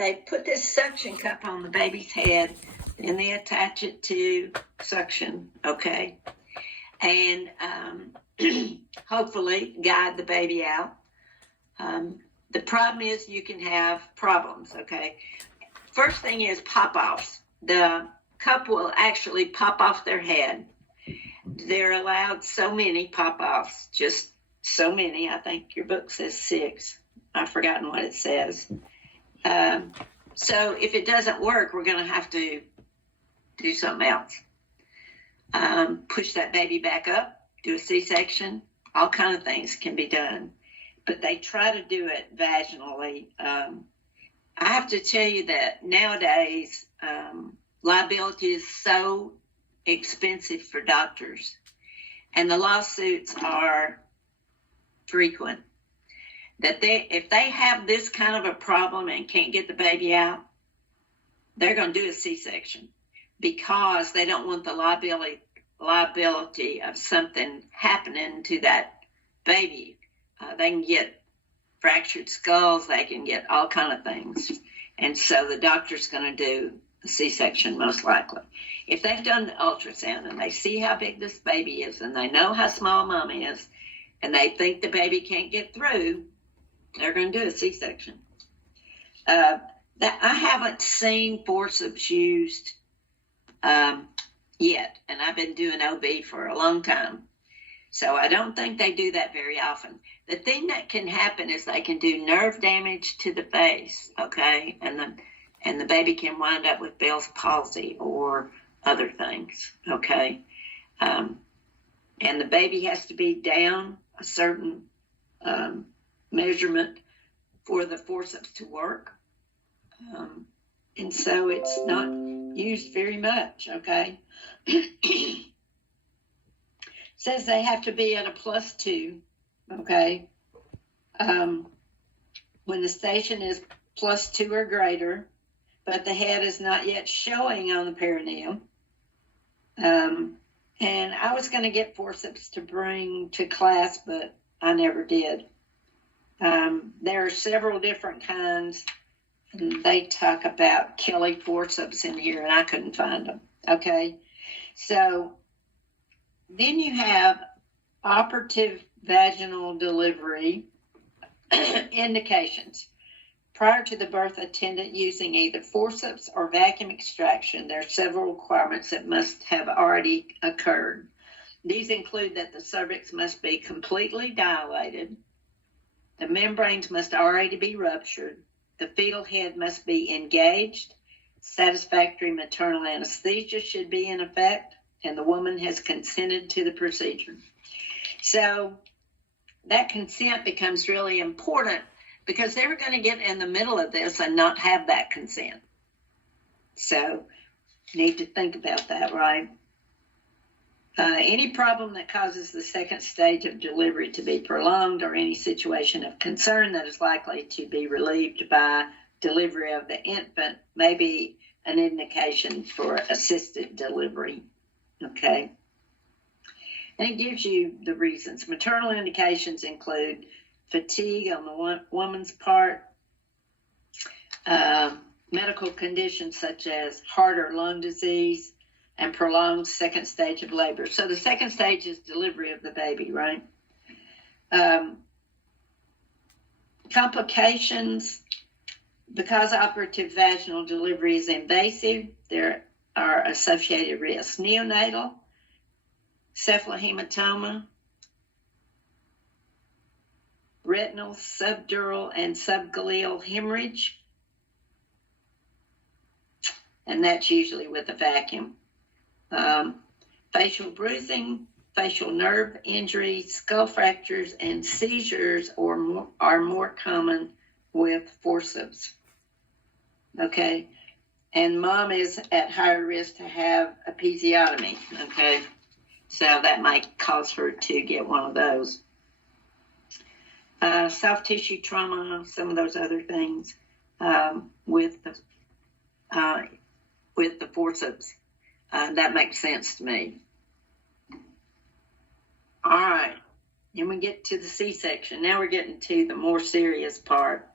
they put this suction cup on the baby's head, and they attach it to suction, okay? And hopefully guide the baby out. The problem is you can have problems, okay? First thing is pop-offs. The cup will actually pop off their head. They're allowed so many pop-offs, just so many. I think your book says 6. I've forgotten what it says. So if it doesn't work, we're going to have to do something else. Push that baby back up, do a C-section, all kind of things can be done. But they try to do it vaginally. I have to tell you that nowadays, liability is so expensive for doctors, and the lawsuits are frequent, that if they have this kind of a problem and can't get the baby out, they're going to do a C-section because they don't want the liability of something happening to that baby. They can get fractured skulls, they can get all kind of things. And so the doctor's going to do a C-section most likely. If they've done the ultrasound and they see how big this baby is and they know how small mom is and they think the baby can't get through, they're going to do a C-section. I haven't seen forceps used yet, and I've been doing OB for a long time. So I don't think they do that very often. The thing that can happen is they can do nerve damage to the face, okay? And the baby can wind up with Bell's palsy or other things, okay? And the baby has to be down a certain measurement for the forceps to work. And so it's not used very much, okay? Says they have to be at a +2, okay? When the station is +2 or greater, but the head is not yet showing on the perineum. And I was going to get forceps to bring to class, but I never did. There are several different kinds. They talk about Kelly forceps in here, and I couldn't find them, okay? So then you have operative vaginal delivery indications. Prior to the birth attendant using either forceps or vacuum extraction, there are several requirements that must have already occurred. These include that the cervix must be completely dilated, the membranes must already be ruptured, the fetal head must be engaged, satisfactory maternal anesthesia should be in effect, and the woman has consented to the procedure. So that consent becomes really important because they're going to get in the middle of this and not have that consent. So need to think about that, right? Any problem that causes the second stage of delivery to be prolonged or any situation of concern that is likely to be relieved by delivery of the infant may be an indication for assisted delivery, okay? And it gives you the reasons. Maternal indications include fatigue on the woman's part, medical conditions such as heart or lung disease, and prolonged second stage of labor. So the second stage is delivery of the baby, right? Complications, because operative vaginal delivery is invasive, there are associated risks. Neonatal, cephalohematoma, retinal, subdural, and subgaleal hemorrhage, and that's usually with a vacuum. Facial bruising, facial nerve injuries, skull fractures, and seizures are more common with forceps. Okay, and mom is at higher risk to have episiotomy. Okay, so that might cause her to get one of those. Soft tissue trauma, some of those other things with the forceps. That makes sense to me. All right, and we get to the C-section. Now we're getting to the more serious part.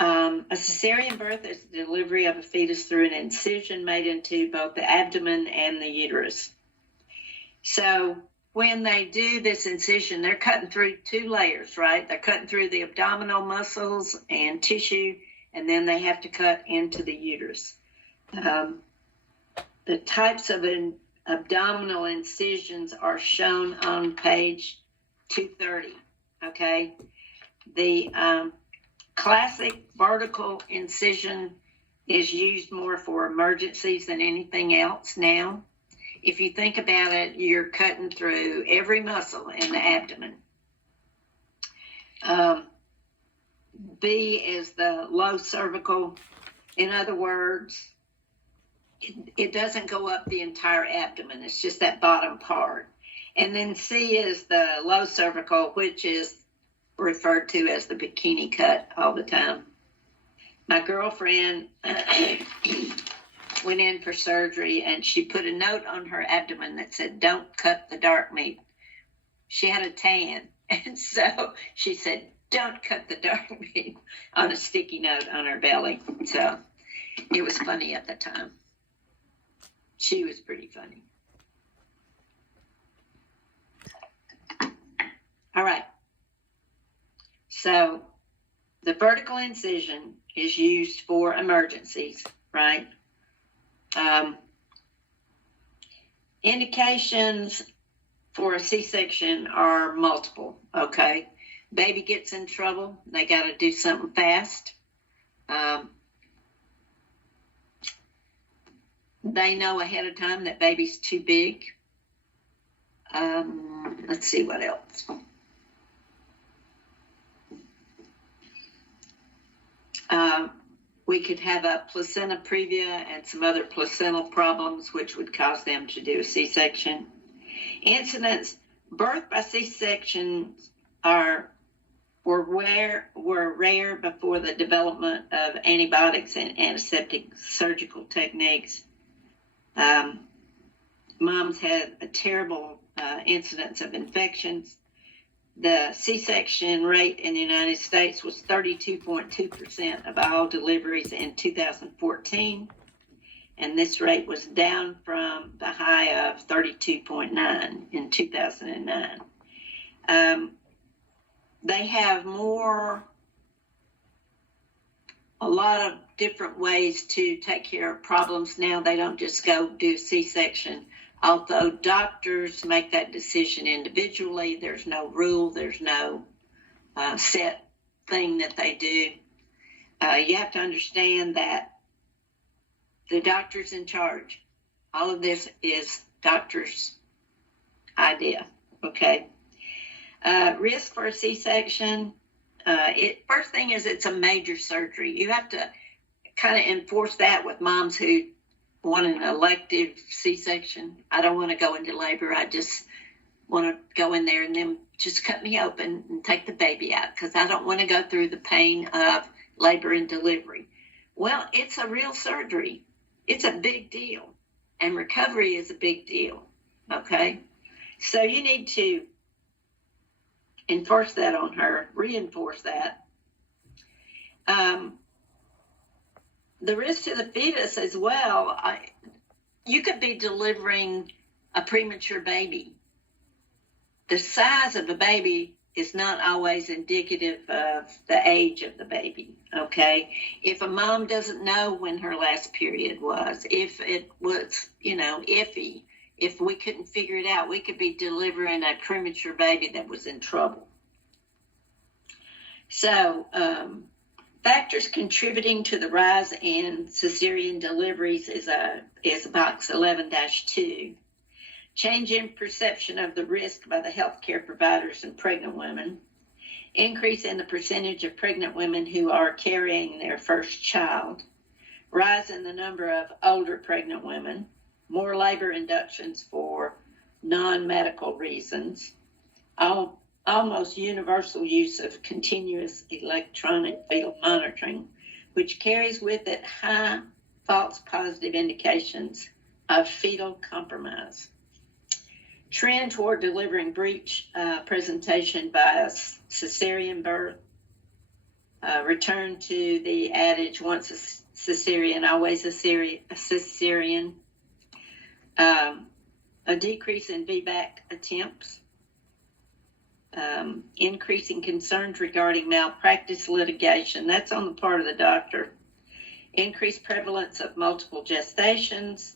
A cesarean birth is the delivery of a fetus through an incision made into both the abdomen and the uterus. So when they do this incision, they're cutting through two layers, right? They're cutting through the abdominal muscles and tissue, and then they have to cut into the uterus. The types of abdominal incisions are shown on page 230, okay? The classic vertical incision is used more for emergencies than anything else now. If you think about it, you're cutting through every muscle in the abdomen. B is the low cervical. In other words, it doesn't go up the entire abdomen. It's just that bottom part. And then C is the low cervical, which is referred to as the bikini cut all the time. My girlfriend went in for surgery, and she put a note on her abdomen that said, "Don't cut the dark meat." She had a tan, and so she said, "Don't cut the dark meat," on a sticky note on her belly. So it was funny at the time. She was pretty funny. All right. So the vertical incision is used for emergencies, right? Indications for a C-section are multiple, okay? Baby gets in trouble, they got to do something fast. They know ahead of time that baby's too big. Let's see what else. We could have a placenta previa and some other placental problems, which would cause them to do a C-section. Incidents, birth by C-section were rare before the development of antibiotics and antiseptic surgical techniques. Moms had a terrible incidence of infections. The C-section rate in the United States was 32.2% of all deliveries in 2014, and this rate was down from the high of 32.9 in 2009. They have a lot of different ways to take care of problems now. They don't just go do C-section. Although doctors make that decision individually, there's no rule, there's no set thing that they do. You have to understand that the doctor's in charge. All of this is doctor's idea, okay? Risk for a C-section, first thing is it's a major surgery. You have to kind of enforce that with moms who want an elective C-section. I don't want to go into labor. I just want to go in there and then just cut me open and take the baby out because I don't want to go through the pain of labor and delivery. Well, it's a real surgery. It's a big deal, and recovery is a big deal, okay? So you need to enforce that on her, reinforce that. The risk to the fetus as well, you could be delivering a premature baby. The size of the baby is not always indicative of the age of the baby, okay? If a mom doesn't know when her last period was, if it was, iffy, if we couldn't figure it out, we could be delivering a premature baby that was in trouble. So, factors contributing to the rise in cesarean deliveries is box 11-2. Change in perception of the risk by the healthcare providers and pregnant women. Increase in the percentage of pregnant women who are carrying their first child. Rise in the number of older pregnant women. More labor inductions for non-medical reasons. Almost universal use of continuous electronic fetal monitoring, which carries with it high false positive indications of fetal compromise. Trend toward delivering breech presentation by a cesarean birth. Return to the adage, once a cesarean, always a cesarean. A decrease in VBAC attempts. Increasing concerns regarding malpractice litigation. That's on the part of the doctor. Increased prevalence of multiple gestations.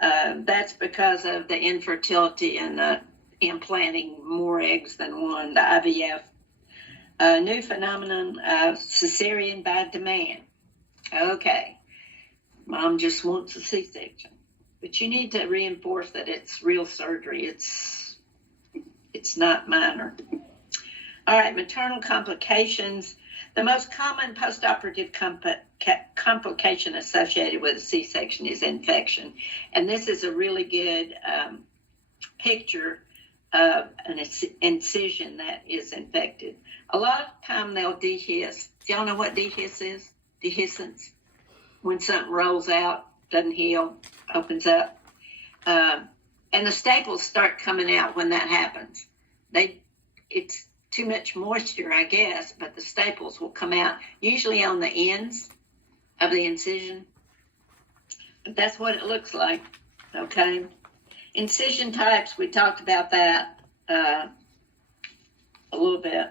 That's because of the infertility and implanting more eggs than one, the IVF. New phenomenon of cesarean by demand. Okay, mom just wants a C-section, but you need to reinforce that it's real surgery. It's not minor. All right, maternal complications. The most common postoperative complication associated with a C-section is infection. And this is a really good picture of an incision that is infected. A lot of time they'll dehisce. Do y'all know what dehisce is? Dehiscence. When something rolls out, doesn't heal, opens up. And the staples start coming out when that happens. It's too much moisture, I guess, but the staples will come out, usually on the ends of the incision. But that's what it looks like, okay? Incision types, we talked about that a little bit.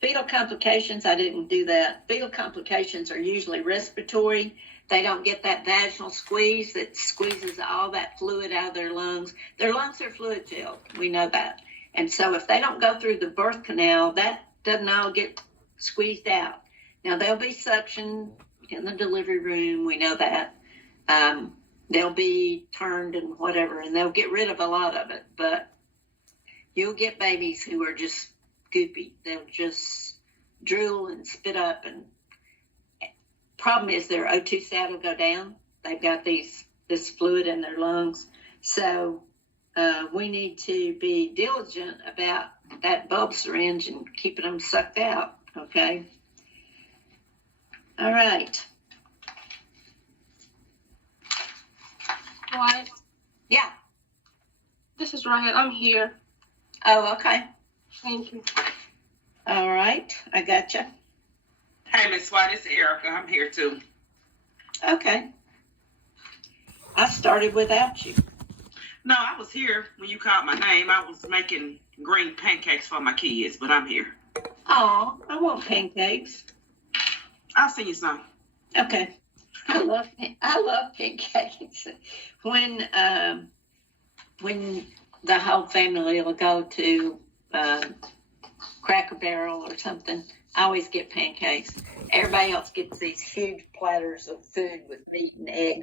Fetal complications, I didn't do that. Fetal complications are usually respiratory. They don't get that vaginal squeeze that squeezes all that fluid out of their lungs. Their lungs are fluid filled. We know that. And so if they don't go through the birth canal, that doesn't all get squeezed out. Now, there'll be suction in the delivery room. We know that. They'll be turned and whatever, and they'll get rid of a lot of it. But you'll get babies who are just goopy. They'll just drool and spit up, and problem is their O2 sat will go down. They've got this fluid in their lungs. So we need to be diligent about that bulb syringe and keeping them sucked out, okay? All right. What? Yeah. This is Rahel. I'm here. Oh, okay. Thank you. All right. I gotcha. Hey, Miss White, it's Erica. I'm here too. Okay. I started without you. No, I was here when you called my name. I was making green pancakes for my kids, but I'm here. Oh, I want pancakes. I'll send you some. Okay. I love pancakes. When the whole family will go to Cracker Barrel or something, I always get pancakes. Everybody else gets these huge platters of food with meat and eggs.